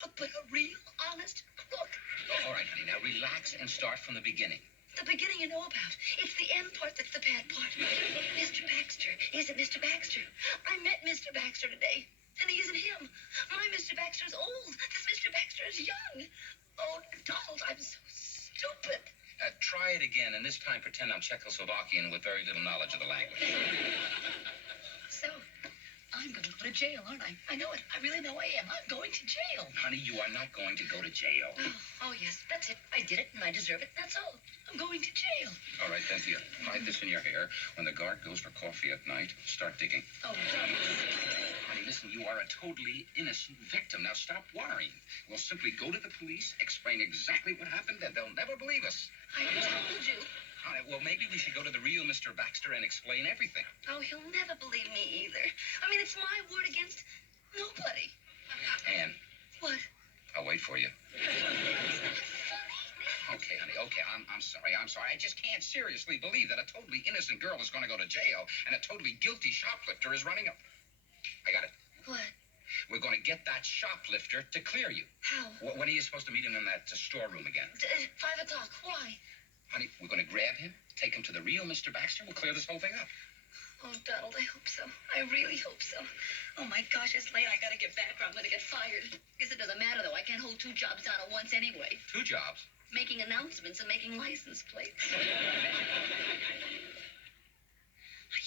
But a real, honest crook. Oh, all right, honey. Now relax and start from the beginning. The beginning you know about. It's the end part that's the bad part. Mr. Baxter. Is it Mr. Baxter? I met Mr. Baxter today, and he isn't him. My Mr. Baxter's old. This Mr. Baxter is young. Oh, Donald, I'm so stupid. Try it again, and this time pretend I'm Czechoslovakian with very little knowledge of the language. So, I'm going to go to jail, aren't I? I know it. I really know I am. I'm going to jail. Honey, you are not going to go to jail. Oh, yes, that's it. I did it, and I deserve it. That's all. I'm going to jail. All right, then, dear. Hide this in your hair. When the guard goes for coffee at night, start digging. Oh, Honey, listen, you are a totally innocent victim. Now stop worrying. We'll simply go to the police, explain exactly what happened, and they'll never believe us. I told you. All right, well, maybe we should go to the real Mr. Baxter and explain everything. Oh, he'll never believe me either. I mean, it's my word against nobody. Anne. What? I'll wait for you. It's not funny. Okay, honey, okay, I'm sorry. I just can't seriously believe that a totally innocent girl is going to go to jail and a totally guilty shoplifter is running up. I got it. What? We're going to get that shoplifter to clear you. How? When are you supposed to meet him in that storeroom again? 5 o'clock. Why? Honey, we're going to grab him, take him to the real Mr. Baxter. We'll clear this whole thing up. Oh, Donald, I hope so. I really hope so. Oh, my gosh, it's late. I got to get back or I'm going to get fired. Guess it doesn't matter, though. I can't hold 2 jobs down at once anyway. 2 jobs? Making announcements and making license plates. Are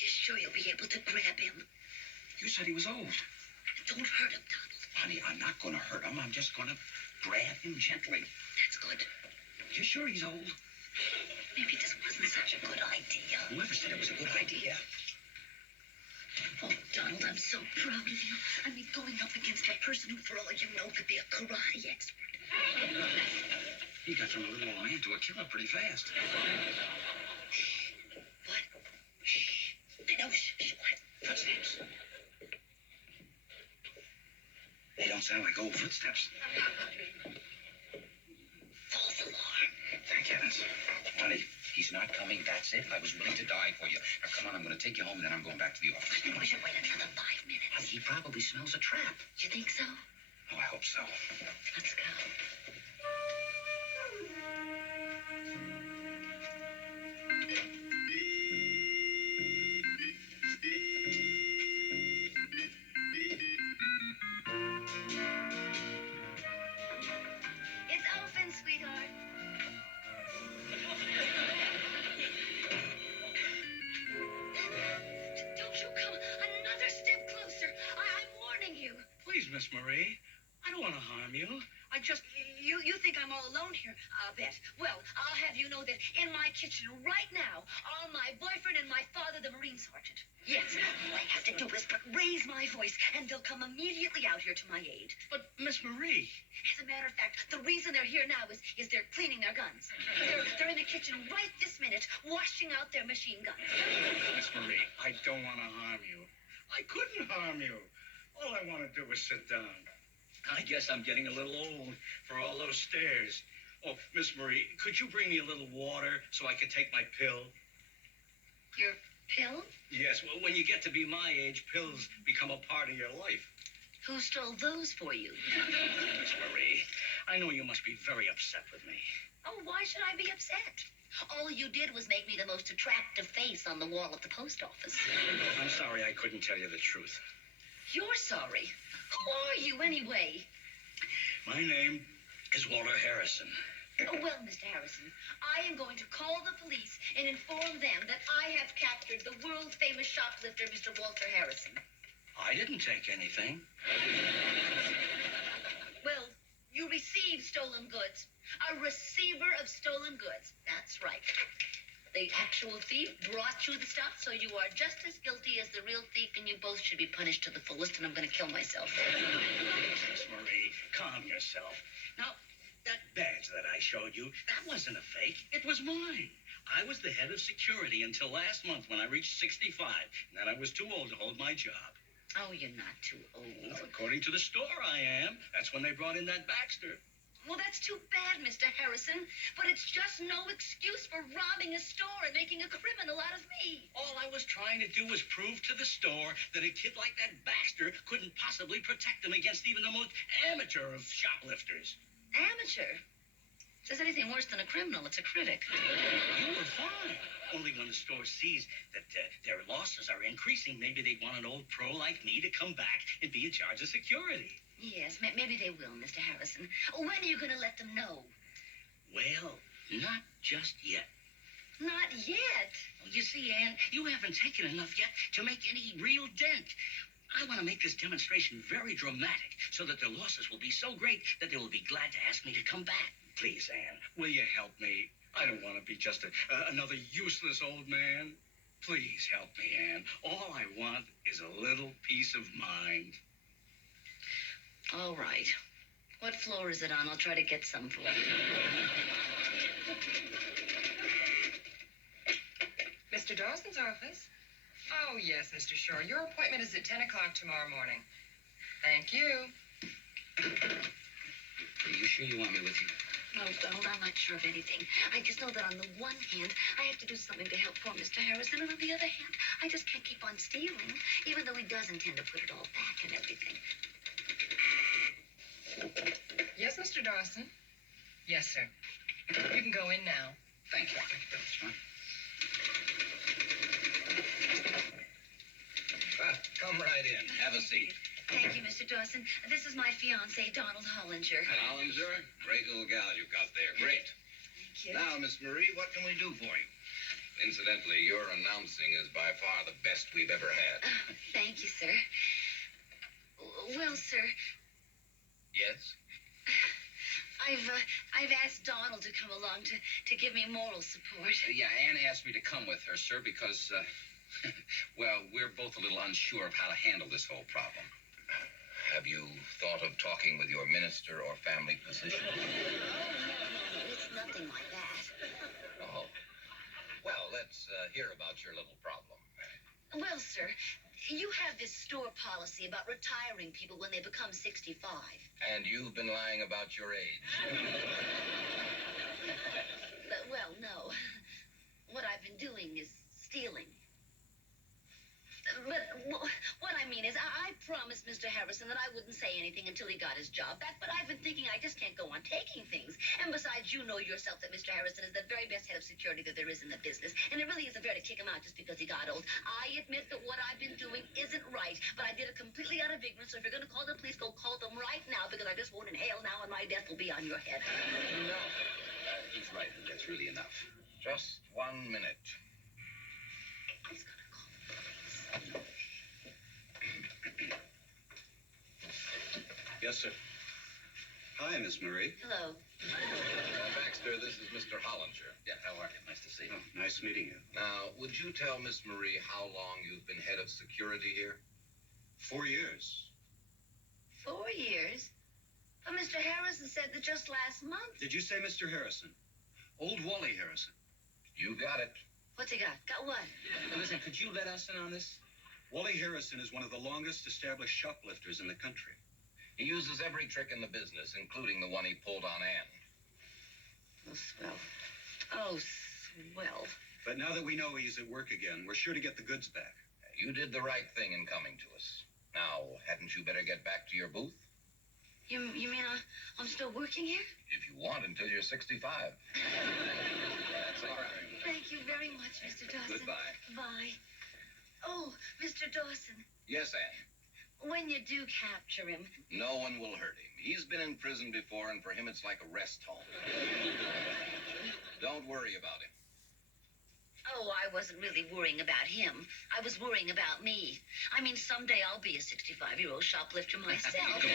you sure you'll be able to grab him? You said he was old. Don't hurt him, Donald. Honey, I'm not going to hurt him. I'm just going to grab him gently. That's good. You sure he's old? Maybe this wasn't such a good idea. Whoever said it was a good idea? Oh, Donald, I'm so proud of you. I mean, going up against a person who, for all you know, could be a karate expert. He got from a little old man to a killer pretty fast. What? Shh. I know. Shh. What? Footsteps. They don't sound like old footsteps. False alarm. Thank heavens. Honey, he's not coming. That's it. I was willing to die for you. Now, come on, I'm going to take you home, and then I'm going back to the office. We should wait another 5 minutes. Honey, he probably smells a trap. You think so? Oh, I hope so. Let's go. It's open, sweetheart. Don't you come another step closer. I'm warning you. Please, Miss Marie. I don't want to harm you. I just... You think I'm all alone here? I'll bet. Well, I'll have you know that in my kitchen right now are my boyfriend and my father, the Marine Sergeant. Yes, all I have to do is but raise my voice, and they'll come immediately out here to my aid. But, Miss Marie... As a matter of fact, the reason they're here now is they're cleaning their guns. They're in the kitchen right this minute, washing out their machine guns. Miss Marie, I don't want to harm you. I couldn't harm you. All I want to do is sit down. I guess I'm getting a little old for all those stairs. Oh, Miss Marie, could you bring me a little water so I could take my pill? Your pill? Yes, well, when you get to be my age, pills become a part of your life. Who stole those for you? Miss Marie, I know you must be very upset with me. Oh, why should I be upset? All you did was make me the most attractive face on the wall at the post office. I'm sorry I couldn't tell you the truth. You're sorry. Who are you, anyway? My name is Walter Harrison. Oh, well, Mr. Harrison, I am going to call the police and inform them that I have captured the world-famous shoplifter, Mr. Walter Harrison. I didn't take anything. Well, you received stolen goods. A receiver of stolen goods. That's right. The actual thief brought you the stuff, so you are just as guilty as the real thief, and you both should be punished to the fullest, and I'm going to kill myself. Miss Marie, calm yourself. Now, that badge that I showed you, that wasn't a fake. It was mine. I was the head of security until last month when I reached 65, and then I was too old to hold my job. Oh, you're not too old. Well, according to the store, I am. That's when they brought in that Baxter. Well, that's too bad, Mr. Harrison. But it's just no excuse for robbing a store and making a criminal out of me. All I was trying to do was prove to the store that a kid like that Baxter couldn't possibly protect them against even the most amateur of shoplifters. Amateur? If there's anything worse than a criminal, it's a critic. You were fine. Only when the store sees that their losses are increasing, maybe they want an old pro like me to come back and be in charge of security. Yes, maybe they will, Mr. Harrison. When are you going to let them know? Well, not just yet. Not yet. Well, you see, Ann, you haven't taken enough yet to make any real dent. I want to make this demonstration very dramatic so that their losses will be so great that they will be glad to ask me to come back. Please, Ann, will you help me? I don't want to be just another useless old man. Please help me, Ann. All I want is a little peace of mind. All right. What floor is it on? I'll try to get some for you. Mr. Dawson's office? Oh, yes, Mr. Shore. Your appointment is at 10 o'clock tomorrow morning. Thank you. Are you sure you want me with you? No, Donald, I'm not sure of anything. I just know that on the one hand, I have to do something to help poor Mr. Harrison, and on the other hand, I just can't keep on stealing, even though he does intend to put it all back and everything. Yes, Mr. Dawson? Yes, sir. You can go in now. Thank you. Thank you, Bill. Come right in. Have a seat. Thank you, Mr. Dawson. This is my fiancé, Donald Hollinger. Hollinger, great little gal you've got there. Great. Thank you. Now, Miss Marie, what can we do for you? Incidentally, your announcing is by far the best we've ever had. Thank you, sir. Well, sir, Yes? I've asked Donald to come along to give me moral support. Yeah, Ann asked me to come with her, sir, because, well, we're both a little unsure of how to handle this whole problem. Have you thought of talking with your minister or family physician? It's nothing like that. Oh. Well, let's hear about your little problem. Well, sir, you have this store policy about retiring people when they become 65. And you've been lying about your age. But, well, no. What I've been doing is stealing. But what I mean is, I promised Mr. Harrison that I wouldn't say anything until he got his job back, but I've been thinking I just can't go on taking things. And besides, you know yourself that Mr. Harrison is the very best head of security that there is in the business, and it really isn't fair to kick him out just because he got old. I admit that what I've been doing isn't right, but I did it completely out of ignorance, so if you're going to call the police, go call them right now, because I just won't inhale now, and my death will be on your head. No. He's right. That's really enough. Just 1 minute. He's going to call the police. Yes, sir. Hi, Miss Marie. Hello. Baxter, this is Mr. Hollinger. Yeah, how are you? Nice to see you. Oh, nice meeting you. Now, would you tell Miss Marie how long you've been head of security here? 4 years. 4 years? But Mr. Harrison said that just last month. Did you say Mr. Harrison? Old Wally Harrison. You got it. What's he got? Got what? Listen, could you let us in on this? Wally Harrison is one of the longest established shoplifters in the country. He uses every trick in the business, including the one he pulled on Ann. Oh, swell. Oh, swell. But now that we know he's at work again, we're sure to get the goods back. You did the right thing in coming to us. Now, hadn't you better get back to your booth? You mean I'm still working here? If you want, until you're 65. That's all right. Thank you very much, Mr. Dawson. Goodbye. Bye. Oh, Mr. Dawson, Yes, Ann. when you do capture him, No one will hurt him. He's been in prison before, and for him it's like a rest home. Don't worry about him. oh, I wasn't really worrying about him. I was worrying about me. I mean, someday I'll be a 65-year-old shoplifter myself. Goodbye.